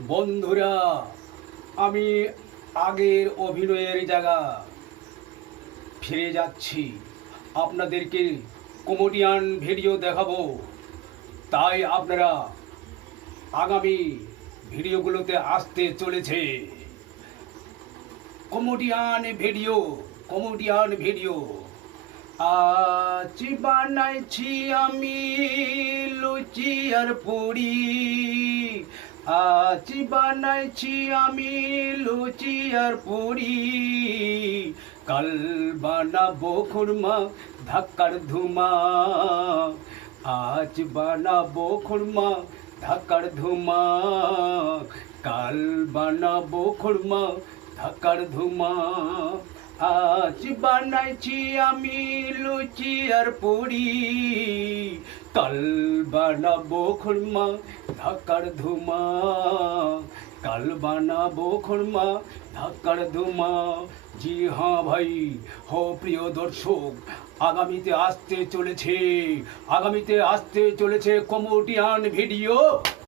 বন্ধুরা, আমি আগের অভিনয়ের জায়গা ফিরে যাচ্ছি। আপনাদেরকে কমেডিয়ান ভিডিও দেখাবো। তাই আপনারা আগামী ভিডিওগুলোতে আসতে চলেছে কমেডিয়ান ভিডিও। আজ বানাইছি আমি লুচি আর পুরি। আজ বানাইছি আমি লুচি আর পুরি। কাল বানাবো খুরমা ধাক্কার ধুমা। আজ বানাবো খুরমা ধাক্কার ধুমা। কাল বানাবো খুরমা ধাক্কার ধুমা। আজ বানাইছি আমি লুচি আর পুরি। কাল বানাবো খুরমা ধাক্কার ধুমা। কাল বানাবো খুরমা ধাক্কার ধুমা। জি হ্যাঁ ভাই, হো প্রিয় দর্শক, আগামীতে আসতে চলেছে কমেডিয়ান ভিডিও।